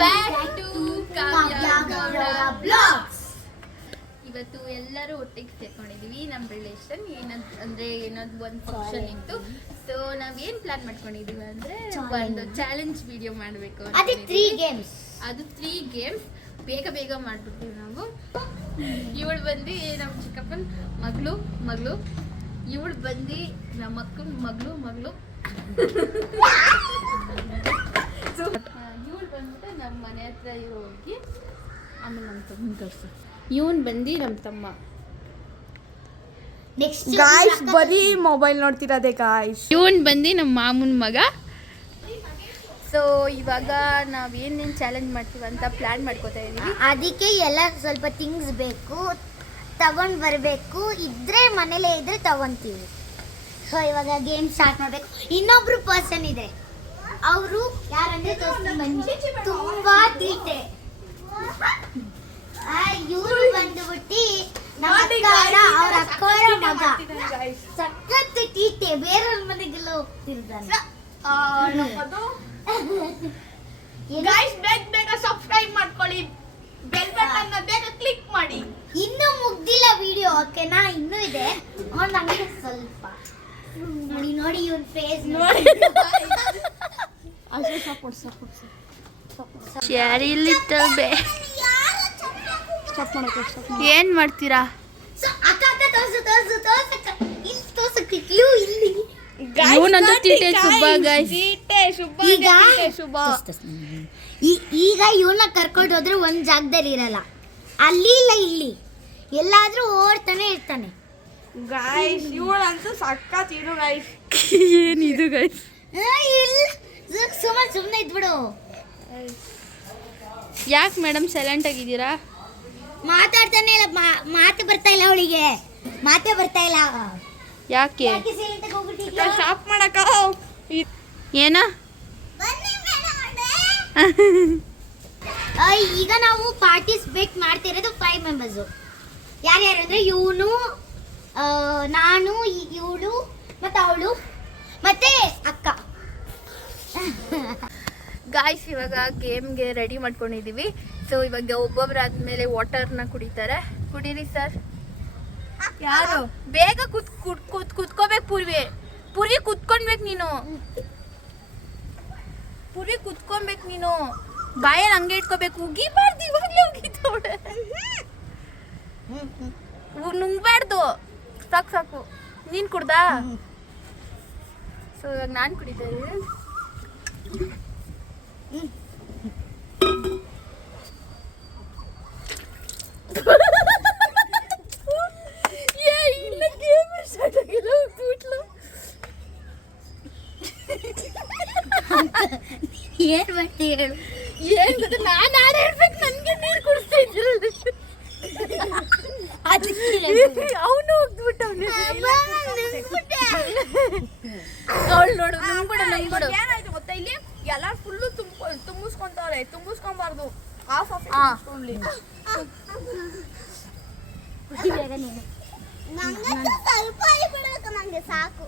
Back to Kavya Gowda blogs. ಇವತ್ತು ಎಲ್ಲರೂ ಒಟ್ಟಿಗೆ ಸೇರ್ಕೊಂಡಿದೀವಿ. ನಮ್ಮ ರಿಲೇಷನ್ ಏನಂದ್ರೆ ಏನೊಂದು ಒಂದು ಫಂಕ್ಷನ್ ಇತ್ತು. ಸೊ ನಾವೇನ್ ಪ್ಲಾನ್ ಮಾಡ್ಕೊಂಡಿದೀವಿ ಅಂದ್ರೆ ಒಂದು ಚಾಲೆಂಜ್ ವಿಡಿಯೋ ಮಾಡಬೇಕು. ಅದು 3 ಗೇಮ್ಸ್ ಬೇಗ ಬೇಗ ಮಾಡ್ಬಿಡ್ತೀವಿ ನಾವು. ಇವಳು ಬಂದು ನಮ್ಮ ಚಿಕ್ಕಪ್ಪನ ಮಗಳು, ಇವಳು ಬಂದು ನಮ್ಮ ಅಕ್ಕನ ಮಗಳು ಇವಳು ಬಂದ್ಬಿಟ್ಟು ನಮ್ಮ ಮನೆ ಹತ್ರ ಹೋಗಿ ಆಮೇಲೆ ನಮ್ಮ ತಮ್ಮನ ತೋರಿಸು. ಇವನ್ ಬಂದು ನಮ್ಮ ತಮ್ಮ. ಗಾಯ್ಸ್ ಬರೀ ಮೊಬೈಲ್ ನೋಡ್ತಿರೋದೆ ಗಾಯ್ಸ್. ಇವನ್ ಬಂದು ನಮ್ಮ ಮಾಮೂನ್ ಮಗ. ಸೊ ಇವಾಗ ನಾವೇನೇನು ಚಾಲೆಂಜ್ ಮಾಡ್ತೀವಿ ಅಂತ ಪ್ಲ್ಯಾನ್ ಮಾಡ್ಕೋತಾ ಇದ್ದೀವಿ. ಅದಕ್ಕೆ ಎಲ್ಲ ಸ್ವಲ್ಪ ಥಿಂಗ್ಸ್ ಬೇಕು, ತಗೊಂಡು ಬರಬೇಕು. ಇದ್ರೆ ಮನೇಲೇ ಇದ್ರೆ ತಗೊಂತೀವಿ. ಸೊ ಇವಾಗ ಗೇಮ್ ಸ್ಟಾರ್ಟ್ ಮಾಡಬೇಕು. ಇನ್ನೊಬ್ರು ಪರ್ಸನ್ ಇದೆ, ಅವರು ಯಾರಂದ್ರೆ ತುಂಬಾ ತೀಟೆ. ಇವರು ಬಂದುಬಿಟ್ಟು ಅವ್ರ ಅಕ್ಕರ ಮಗ. ಸಖತ್ ತೀಟೆ, ಬೇರೆಯವ್ರ ಮನೆಗೆಲ್ಲ ಹೋಗ್ತಿರ್ತಾನೆ. ಬೇಗ ಸಬ್ಸ್ಕ್ರೈಬ್ ಮಾಡ್ಕೊಳ್ಳಿ, ಬೆಲ್ ಬಟನ್ ಬೇಗ ಕ್ಲಿಕ್ ಮಾಡಿ. ಇನ್ನೂ ಮುಗ್ದಿಲ್ಲ ವಿಡಿಯೋ, ಓಕೆನಾ? ಇನ್ನೂ ಇದೆ. ನಂಗೆ ಸ್ವಲ್ಪ ನೋಡಿ ಇವನ್ ಫೇಸ್ ನೋಡಿ. ಏನ್ ಮಾಡ್ತೀರಾ? ಇವನಂತೂ ತೀಟೆ ಈಗ ಇವನ್ನ ಕರ್ಕೊಂಡು ಹೋದ್ರೆ ಒಂದ್ ಜಾಗದಲ್ಲಿ ಇರಲ್ಲ, ಅಲ್ಲಿ ಇಲ್ಲ ಇಲ್ಲಿ ಎಲ್ಲಾದ್ರೂ ಓಡ್ತಾನೆ ಇರ್ತಾನೆ. ಗೈಸ್ ಇವಳಂತೂ ಸಕ್ಕತ್ ಇರು ಗೈಸ್. ಏನಿದು ಗೈಸ್? ಸುಮ್ಮನೆ ಇದ್ಬಿಡು. ಯಾಕೆ ಮೇಡಮ್ ಸೈಲೆಂಟ್ ಆಗಿದ್ದೀರಾ? ಮಾತಾಡ್ತಾನೆ ಇಲ್ಲ, ಮಾತೆ ಬರ್ತಾ ಇಲ್ಲ ಅವಳಿಗೆ, ಮಾತೆ ಬರ್ತಾ ಇಲ್ಲ. ಯಾಕೆ ಸ್ಟಾಪ್ ಮಾಡಕ ಏನ? ಈಗ ನಾವು ಪಾರ್ಟಿಸಿಪೇಟ್ ಮಾಡ್ತಿರೋದು 5 ಮೆಂಬರ್ಸ್. ಯಾರ್ಯಾರು ಅಂದ್ರೆ ಇವನು, ನಾನು, ಇವಳು ಮತ್ತೆ ಅವಳು ಮತ್ತೆ ಅಕ್ಕ. ಗಾಯ್ಸ್ ಇವಾಗ ಗೇಮ್ಗೆ ರೆಡಿ ಮಾಡ್ಕೊಂಡಿದ್ದೀವಿ. ಸೊ ಇವಾಗ ಒಬ್ಬೊಬ್ಬರಾದ್ಮೇಲೆ ವಾಟರ್ನ ಕುಡಿತಾರೆ. ಕುಡೀರಿ ಸರ್. ಯಾರು ಬೇಗ ಕುತ್ಕೋಬೇಕು. ಪೂರ್ವಿ ಕುತ್ಕೊಳ್ಬೇಕು ನೀನು. ಕುತ್ಕೊಬೇಕು ನೀನು. ಬಾಯಲ್ಲಿ ಹಂಗೆ ಇಟ್ಕೋಬೇಕು. ಉಗಿಬಾರ್ದು, ಇವಾಗಲೇ ಉಗಿತವಳೆ. ನುಂಗ್ಬಾರ್ದು. ಸಾಕು. ನೀನು ಕುಡ್ದಾ? ಸೊ ಇವಾಗ ನಾನು ಕುಡಿತಾ ಇದ್ದೀನಿ. ಏನ್ ಮಾಡ್ತಿ ಹೇಳು? ಏನ್ ಗೊತ್ತ, ನಾನು ಆಡೇ ಇರ್ಬೇಕು. ನನ್ಗೆ ನೀರು ಕುಡಿಸ್ತಾ ಇದ್ದಿರಲ್ಲ. ಅವನು ಹೋಗ್ಬಿಟ್ಟು ಅವಳು ನೋಡು. ನಂಬಿಡು ಏನಾಯ್ತು ಗೊತ್ತಾ, ಇಲ್ಲಿ ಎಲ್ಲ ಫುಲ್ಲು ತುಂಬಿಸ್ಕೊಂತವ್ರೆ. ತುಂಬಿಸ್ಕೊಂಬಾರ್ದು, ಆಫ್ ತುಂಬಿಸ್ಕೊಂಡ್ಲಿ. ನಂಗೆ ಸಾಕು.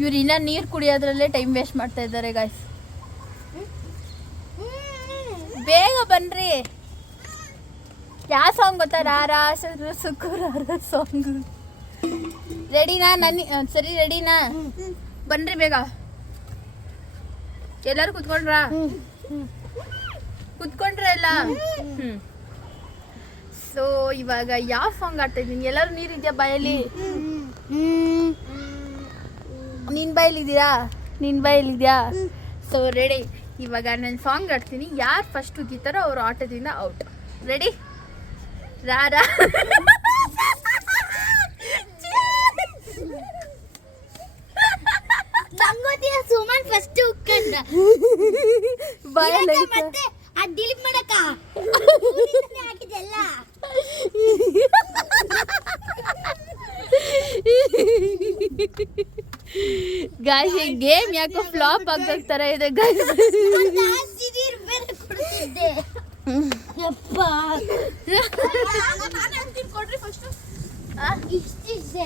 ಇವ್ರು ಇನ್ನ ನೀರು ಕುಡಿಯೋದ್ರಲ್ಲೇ ಟೈಮ್ ವೇಸ್ಟ್ ಮಾಡ್ತಾ ಇದ್ದಾರೆ ಗಾಯ್ಸ್. ಬೇಗ ಬನ್ರಿ. ಯಾವ ಸಾಂಗ್ ಗೊತ್ತಾ? ರಾರಾ ಸುಕುರಾರ ಸಾಂಗ್. ರೆಡಿನಾ? ಸರಿ ರೆಡಿನಾ? ಬನ್ರಿ ಬೇಗ. ಎಲ್ಲರೂ ಕುತ್ಕೊಂಡ್ರಾ? ಕುತ್ಕೊಂಡ್ರೆ ಎಲ್ಲ? ಸೊ ಇವಾಗ ಯಾವ ಸಾಂಗ್ ಆಡ್ತಾ ಇದ್ದೀನಿ? ಎಲ್ಲರೂ ನೀರಿದ್ಯಾ ಬಾಯಲ್ಲಿ? ನಿನ್ನ ಬಾಯಲ್ಲಿದ್ಯಾ? So ready. ಇವಾಗ ನಾನು ಸಾಂಗ್ ಆಡ್ತೀನಿ. ಯಾರು ಫಸ್ಟ್ ಉಗಿತಾರೋ ಅವರು ಆಟದಿಂದ ಔಟ್. ರೆಡಿ? ರಾರಾ ನಂಗೋತಿಯ ಸುಮನ್ ಫಸ್ಟ್ ಉಕ್ಕಂಡ ಬಾಯಲ್ಲಿ ಮತ್ತೆ ಅದು ಡಿಲೀಟ್ ಮಾಡಕ ಹಾಕಿದೆಲ್ಲ. ಗಾಯ್ಸ್ ಈ ಗೇಮ್ ಯಾಕೋ ಫ್ಲಾಪ್ ಆಗೋ ತರ ಇದೆ ಗಾಯ್ಸ್. ಕೊಡ್ರಿ ಫಸ್ಟ್. ಇಷ್ಟಿದೆ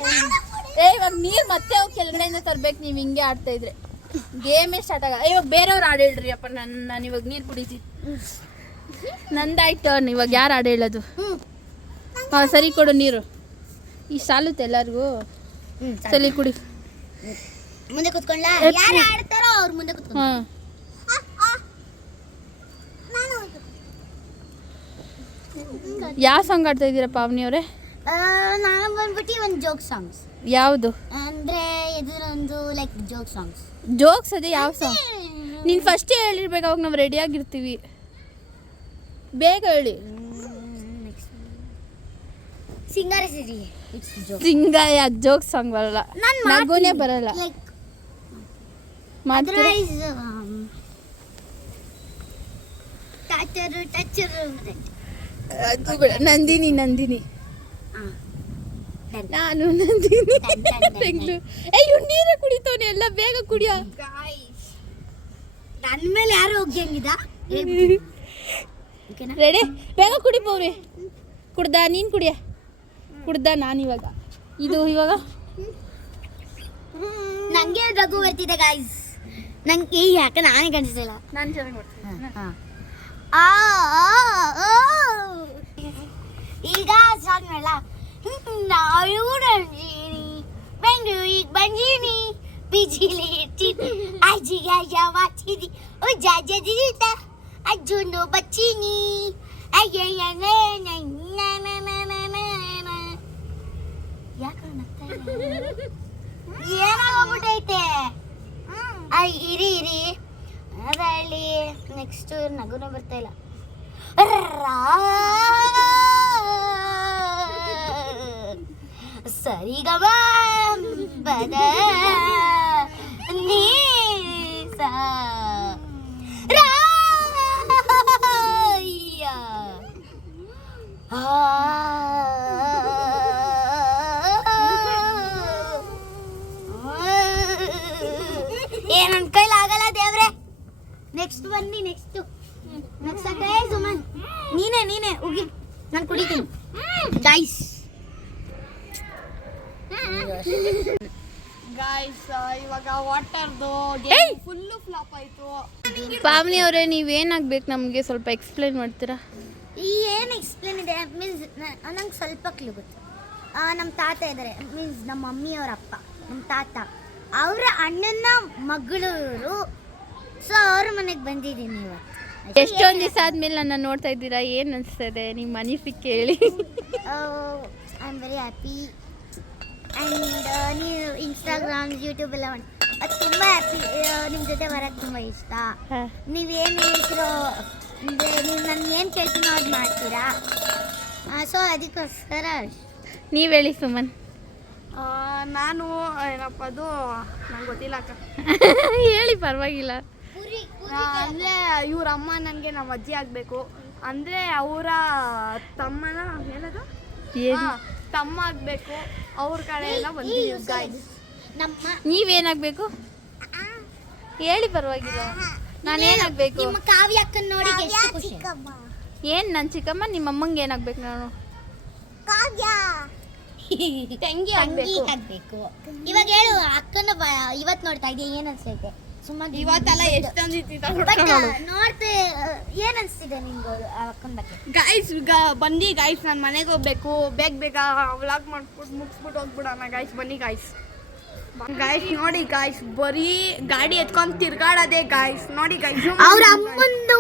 ಇವಾಗ ನೀರ್ ಮತ್ತೆ ಹೋಗಿ ಕೆಳಗಡೆಯಿಂದ ತರ್ಬೇಕು ನೀವು ಹಿಂಗೆ ಆಡ್ತಾ ಇದ್ರೆ ಗೇಮೇ ಸ್ಟಾರ್ಟ್ ಆಗ ಇವಾಗ ಬೇರೆಯವ್ರು ಹಾಡು ಹೇಳ್ರಿ ಅಪ್ಪ ನಾನು ಇವಾಗ ನೀರು ಕುಡಿತೀನಿ ನಂದಾಯ್ತು ಇವಾಗ ಯಾರು ಹಾಡು ಹೇಳೋದು ಹಾಂ ಸರಿ ಕೊಡು ನೀರು ಈ ಸಾಲುತ್ತೆ ಎಲ್ಲರಿಗೂ ಸರಿ ಕುಡಿ ಮುಂದೆ ಕುತ್ಕೊಳ್ಳ ಯಾರು ಆಡ್ತಾರೋ ಅವ್ರ ಮುಂದೆ ಕುತ್ಕೊಂಡು ಹಾಂ ಯಾವ ಸಾಂಗ್ ಆಡ್ತಾ ಇದ್ದೀರಾ ಪಾವನಿ ಅವರೇ ನಾನು ಬಂದ್ಬಿಟ್ಟು ಒಂದು ಜೋಕ್ ಸಾಂಗ್ಸ್ ಯಾವುದು ಅಂದ್ರೆ ಇದೊಂದು ಲೈಕ್ ಜೋಕ್ ಸಾಂಗ್ಸ್ ಜೋಕ್ಸ್ ಅದೇ ಯಾವ ಸಾಂಗ್ ನೀನು ಫಸ್ಟೇ ಹೇಳಿರ್ಬೇಕು ಅವಾಗ ನಾವು ರೆಡಿಯಾಗಿರ್ತೀವಿ ಬೇಗ ಹೇಳಿ ಸಿಂಗಾರ ಸಿರಿ ಸಿಂಗ ಯಾಕೆ ಜೋಕ್ ಸಾಂಗ್ ಬರಲ್ಲ ನಗುನೇ ಬರಲ್ಲ ಮಾಡ್ತೀರಾ ಅದು ಬೇಡ ನಂದಿನಿ ನಾನು ನಂದಿನಿ ಬೆಂಗಳೂರು ಅಯ್ಯೋ ನೀರೇ ಕುಡಿತವನೆ ಎಲ್ಲ ಬೇಗ ಕುಡಿಯ ನನ್ನ ಮೇಲೆ ಯಾರು ಹೋಗ್ಯಂಗಿದ ರೆಡಿ ಬೇಗ ಕುಡಿ ಪೌರಿ ಕುಡ್ದ ನೀನು ಕುಡಿಯ ಕುಡ್ದ ನಾನು ಇವಾಗ ನಂಗೆ ರಘು ಬರ್ತಿದೆ ಗಾಯ್ಸ್ ನಂಗೆ ಯಾಕೆ ನಾನೇ ಕಾಣಿಸ್ತಿಲ್ಲ ನಾನು ಚೆನ್ನಾಗಿ ಮಾಡ್ತೀನಿ ಈಗ ಸಾಂಗ್ ಅಲ್ಲ ನಾವು ರಂಜೀನಿ ಬೆಂಗಳೂರಿಗೆ ಬಂದೀನಿ ಬಿಜಿಲಿ ಇರ್ತೀನಿ ಅಜ್ಜಿಗೆ ಯಾವಾಚಿದಿ ಓ ಜಾಜದಿದ ಅಜ್ಜುಂದು ಬಚ್ಚಿನಿ ಅಯ್ಯಯ್ಯ ಯಾಕೆ ಏನಾಗೋಗ್ಬಿಟ್ಟೈತೆ ಇರಿ ಅದರಲ್ಲಿ ನೆಕ್ಸ್ಟ್ ನಗುನ ಬರ್ತಾ ಇಲ್ಲ ಸರಿಗಮ ಬದ ನೀಸ ನನ್ನ ಕೈಲಾಗಲ್ಲ ದೇವ್ರೆ ನೆಕ್ಸ್ಟ್ ಬನ್ನಿ ನೆಕ್ಸ್ಟ್ ಸುಮನ್ ನೀನೇ ಹೋಗಿ ನಾನು ಕುಡಿತೀನಿ ಗೈಸ್ ಇವಾಗ ವಾಟರ್ದು ಫುಲ್ಲು ಫ್ಲಾಪ್ ಆಯ್ತು. ಪಾವನಿ ಅವರೇ ನೀವೇನಾಗ್ಬೇಕು ನಮಗೆ ಸ್ವಲ್ಪ ಎಕ್ಸ್ಪ್ಲೈನ್ ಮಾಡ್ತೀರಾ? ಏನು ಎಕ್ಸ್ಪ್ಲೇನ್ ಇದೆ ಮೀನ್ಸ್ ನಂಗೆ ಸ್ವಲ್ಪ ಕ್ಲೂ ಗೊತ್ತು. ನಮ್ಮ ತಾತ ಇದ್ದಾರೆ ಮೀನ್ಸ್ ನಮ್ಮ ಮಮ್ಮಿಯವರ ಅಪ್ಪ ನಮ್ಮ ತಾತ ಅವರ ಅಣ್ಣನ ಮಗಳವರು. ಸೊ ಅವ್ರ ಮನೆಗೆ ಬಂದಿದ್ದೀನಿ ಇವತ್ತು. ಎಷ್ಟೊಂದು ದಿವಸ ಆದ್ಮೇಲೆ ನನ್ನ ನೋಡ್ತಾ ಇದ್ದೀರಾ, ಏನು ಅನಿಸ್ತಾ ಇದೆ ನಿಮ್ಮ ಅನಿಸಿಕೆ ಹೇಳಿ? I am very happy and ನೀವು ಇನ್ಸ್ಟಾಗ್ರಾಮ್ ಯೂಟ್ಯೂಬ್ ಎಲ್ಲ ಮಾಡಿ ಅದು ತುಂಬ ಹ್ಯಾಪಿ. ನಿಮ್ಮ ಜೊತೆ ಬರೋಕ್ಕೆ ತುಂಬ ಇಷ್ಟ. ನೀವೇನು ಹೇಳ್ತಿರೋ ಅಂದರೆ ನೀವು ನನಗೆ ಏನು ಕೇಳ್ತೀನೋ ಅದು ಮಾಡ್ತೀರಾ. ಸೊ ಅದಕ್ಕೋಸ್ಕರ ನೀವು ಹೇಳಿ ಸುಮನ್. ನಾನು ಏನಪ್ಪ ಅದು ನಂಗೆ ಗೊತ್ತಿಲ್ಲ ಅಕ್ಕ. ಹೇಳಿ ಪರವಾಗಿಲ್ಲ. ಅಂದರೆ ಇವ್ರ ಅಮ್ಮ ನನಗೆ ನಮ್ಮ ಅಜ್ಜಿ ಆಗಬೇಕು. ಅಂದರೆ ಅವರ ತಮ್ಮನ ಏನದು ತಮ್ಮ ಆಗಬೇಕು. ಅವ್ರ ಕಡೆಯಿಂದ ಬಂದಿದ್ದೀವಿ ಗಾಯ್ಸ್. ನೀವೇನಾಗಬೇಕು ಹೇಳಿ ಪರವಾಗಿಲ್ಲ. ನಾನೇನಾಗಬೇಕು? ನಿಮ್ಮ ಕಾವ್ಯ ಅಕ್ಕನ ನೋಡಿ ಎಷ್ಟು ಖುಷಿ. ಏನು ನನ್ನ ಚಿಕ್ಕಮ್ಮ ನಿಮ್ಮ ಅಮ್ಮಂಗೆ ಏನಾಗಬೇಕು? ನಾನು ಕಾವ್ಯ ತಂಗಿ ಆಗಬೇಕು. ಇವಾಗ ಹೇಳು ಅಕ್ಕನ ಇವತ್ತು ನೋಡ್ತಾ ಇದೆಯಾ, ಏನು ಅನ್ಸೈತೆ? ಸುಮ್ಮನೆ ಇವತ್ತೆಲ್ಲ ಎಷ್ಟು ನೋಡ್ತೆ ಏನು ಅನಿಸ್ತಿದೆ ನಿಮ್ಗೆ ಅಕ್ಕನ ಬಗ್ಗೆ? ಗಾಯ್ಸ್ ಬನ್ನಿ ಗಾಯ್ಸ್, ನಾನು ಮನೆಗೆ ಹೋಗ್ಬೇಕು. ಬೇಗ ವ್ಲಾಗ್ ಮಾಡ್ಬಿಟ್ಟು ಮುಗಿಸ್ಬಿಟ್ಟು ಹೋಗ್ಬಿಡೋಣ ಗಾಯ್ಸ್. ಬನ್ನಿ ಗಾಯ್ಸ್. ನೋಡಿ ಗಾಯ್ಸ್, ಬರೀ ಗಾಡಿ ಎತ್ಕೊಂಡು ತಿರ್ಗಾಡೋದೆ ಗಾಯ್ಸ್. ನೋಡಿ ಗಾಯ್ಸ್, ಅವ್ರ ಅಮ್ಮಂದೂ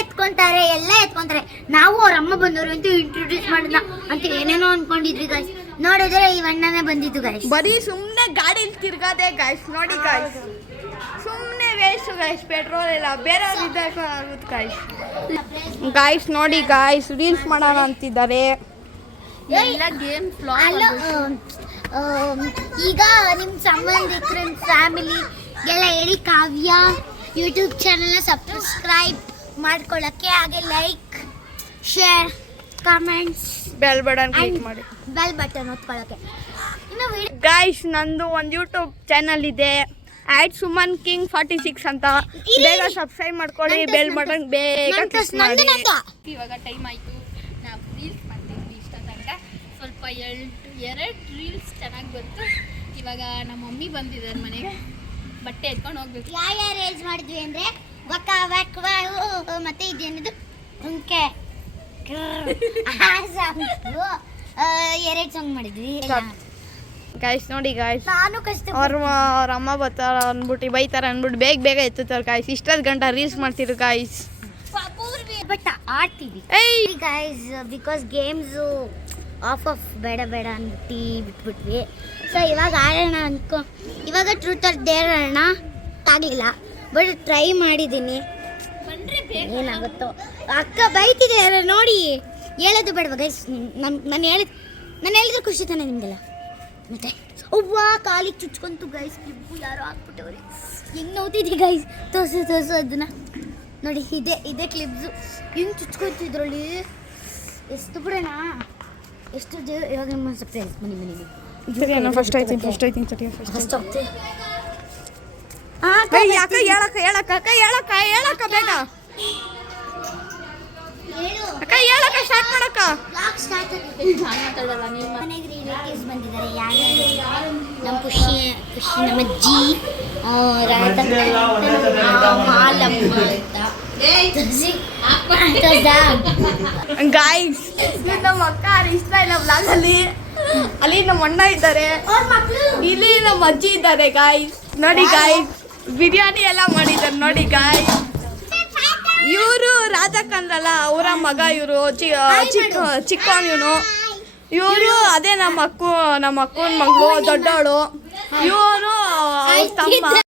ಎತ್ಕೊಂತಾರೆ, ಎಲ್ಲ ಎತ್ಕೊಂತಾರೆ. ನಾವು ಅವ್ರ ಅಮ್ಮ ಬಂದವರು ಅಂತ ಇಂಟ್ರೊಡ್ಯೂಸ್ ಮಾಡೋಣ ಅಂತ ಏನೇನೋ ಅನ್ಕೊಂಡಿದ್ವಿ ಗಾಯ್ಸ್. ನೋಡಿದ್ರೆ ಈ ಅಣ್ಣನೇ ಬಂದಿದ್ದು ಗಾಯ್ಸ್. ಬರೀ ಸುಮ್ಮನೆ ಗಾಡಿಲಿ ತಿರ್ಗಾದೆ ಗಾಯ್ಸ್. ನೋಡಿ ಗಾಯ್ಸ್, ಸುಮ್ಮನೆ ವೇಸ್ಟ್ ಗಾಯ್ಸ್. ಪೆಟ್ರೋಲ್ ಇಲ್ಲ, ಬೇರೆ ಆಗುತ್ತೆ ಗಾಯ್ಸ್. ಗಾಯ್ಸ್ ನೋಡಿ ಗಾಯ್ಸ್, ರೀಲ್ಸ್ ಮಾಡೋಣ ಅಂತಿದ್ದಾರೆ. ಎಲ್ಲ ಗೇಮ್ ಈಗ ನಿಮ್ಮ ಸಂಬಂಧಿಕರ ಫ್ಯಾಮಿಲಿ ಎಲ್ಲ ಹೇಳಿ ಕಾವ್ಯ ಯೂಟ್ಯೂಬ್ ಚಾನಲ್ನ ಸಬ್ಸ್ಕ್ರೈಬ್ ಮಾಡ್ಕೊಳ್ಳೋಕ್ಕೆ, ಹಾಗೆ like share comments bell button click ಮಾಡಿ, ಬೆಲ್ ಬಟನ್ ಒತ್ಕೊಳ್ಳೋಕ್ಕೆ. ಇನ್ನು ಗಾಯ್ಸ್ ನಂದು ಒಂದು ಯೂಟ್ಯೂಬ್ ಚಾನಲ್ ಇದೆ, ಸುಮನ್ ಕಿಂಗ್ 46 ಅಂತ. ಬೇಗ ಸಬ್ಸ್ಕ್ರೈಬ್ ಮಾಡ್ಕೊಳ್ಳಿ, ಬೆಲ್ ಬಟನ್ ಬೇಗ ಕ್ಲಿಕ್ ಮಾಡಿ. ಇವಾಗ ಟೈಮ್ ಆಯಿತು, ನಾವು ರೀಲ್ಸ್ ಮಾಡ್ತಿದ್ವಿ ಇಷ್ಟ ತನಕ. ಸ್ವಲ್ಪ ಎರಡು ರೀಲ್ಸ್ ಚೆನ್ನಾಗಿ ಬಂತು. ಇವಾಗ ನಮ್ಮ ಮಮ್ಮಿ ಬಂದಿದ್ದಾರೆ ಮನೆಗೆ, ಬಟ್ಟೆ ಎತ್ಕೊಂಡು ಹೋಗ್ಬೇಕು. ಯಾವ ರೇಂಜ್ ಮಾಡಿದ್ವಿ ಅಂದ್ರೆ ವಕ ವಕ್ ಮತ್ತೆ ಇದೇನಿದು ಉಂಕೆ ಎರಡು ಸಾಂಗ್ ಮಾಡಿದ್ವಿ. ಗೈಸ್ ನೋಡಿ ಗೈಸ್, ನಾನು ಕಷ್ಟ ಅವ್ರ ಅಮ್ಮ ಬರ್ತಾರ ಅಂದ್ಬಿಟ್ಟು ಬೈತಾರ ಅಂದ್ಬಿಟ್ಟು ಬೇಗ ಬೇಗ ಎತ್ತುತ್ತಾರೆ ಗೈಸ್. ಇಷ್ಟೊತ್ತು ಗಂಟೆ ರೀಲ್ಸ್ ಮಾಡ್ತಿರು ಗೈಸ್. ಬಟ್ ಆಡ್ತೀವಿ ಏಯ್ ಗೈಸ್, ಬಿಕಾಸ್ ಗೇಮ್ಸು ಆಫ್ ಬೇಡ ಬೇಡ ಅಂದ್ಬಿಟ್ಟು ಬಿಟ್ಬಿಟ್ವಿ. ಸೊ ಇವಾಗ ಆಡೋಣ ಅನ್ಕೊ. ಇವಾಗ ಟ್ರೂತ್ ಆರ್ ಡೇರ್ ಆಡೋಣ ಆಗಲಿಲ್ಲ, ಬಟ್ ಟ್ರೈ ಮಾಡಿದ್ದೀನಿ, ಏನಾಗುತ್ತೋ. ಅಕ್ಕ ಬೈತಿದ್ದಾರೆ ನೋಡಿ, ಹೇಳೋದು ಬೇಡವಾ ಗೈಸ್? ನಾನು ಹೇಳಿದ್ರೆ ಖುಷಿ ತಾನೆ ನಿಮಗೆಲ್ಲ. ಮತ್ತೆ ಅವ್ವ ಕಾಲಿಗೆ ಚುಚ್ಕೊಂತು ಗೈಸ್, ಕ್ಲಿಪ್ಪು ಯಾರೋ ಹಾಕ್ಬಿಟ್ಟವ್ರಿ. ಹೆಂಗೆ ನೋವ್ತಿದ್ದೆ ಗೈಸ್, ತೋರಿಸು ಅದನ್ನ ನೋಡಿ. ಇದೇ ಕ್ಲಿಪ್ಸು ಹೆಂಗೆ ಚುಚ್ಕೊಂತು ಇದರಲ್ಲಿ. ಎಷ್ಟು ಬಿಡೋಣ, ಎಷ್ಟು ಇವಾಗ ನಿಮ್ಮ ಸ್ವಲ್ಪ ಬನ್ನಿ ಫಸ್ಟ್ ಆಯ್ತೀನಿ ಸರಿ ಫಸ್ಟ್ ಹೋಗ್ತೀವಿ. ಯಾಕ ಹೇಳಕ್ಕ ಬೇಗ ಅಕ್ಕ, ಹೇಳಕ್ಕ ಸ್ಟಾರ್ಟ್ ಮಾಡಕ್ಕ. ಮನೆಗೆ ರಿಲೇಟಿವ್ಸ್ ಬಂದಿದ್ದಾರೆ. ಯಾರು? ನಮ್ಮ ಖುಷಿ ನಮ್ಮ ಅಜ್ಜಿ, ಮಾಲಮ್ಮ ಗಾಯ್ಸ್, ನಮ್ಮ ಅಕ್ಕ ಇಷ್ಟ ಇಲ್ಲ ವ್ಲಾಗಲ್ಲಿ. ಅಲ್ಲಿ ನಮ್ಮ ಅಣ್ಣ ಇದ್ದಾರೆ, ಇಲ್ಲಿ ನಮ್ಮ ಅಜ್ಜಿ ಇದ್ದಾರೆ ಗಾಯ್ಸ್. ನೋಡಿ ಗಾಯ್ಸ್, ಬಿರಿಯಾನಿ ಎಲ್ಲ ಮಾಡಿದ್ದಾರೆ ನೋಡಿ ಗಾಯ್ಸ್. ಇವರು ರಾಜಕ್ ಅಂದ್ರಲ್ಲ, ಅವರ ಮಗ ಇವರು, ಚಿಕ್ಕವನು ಇವನು. ಇವರು ಅದೇ ನಮ್ಮ ಅಕ್ಕನ ಮಗಳು ದೊಡ್ಡವಳು. ಇವನು ತಮ್ಮ.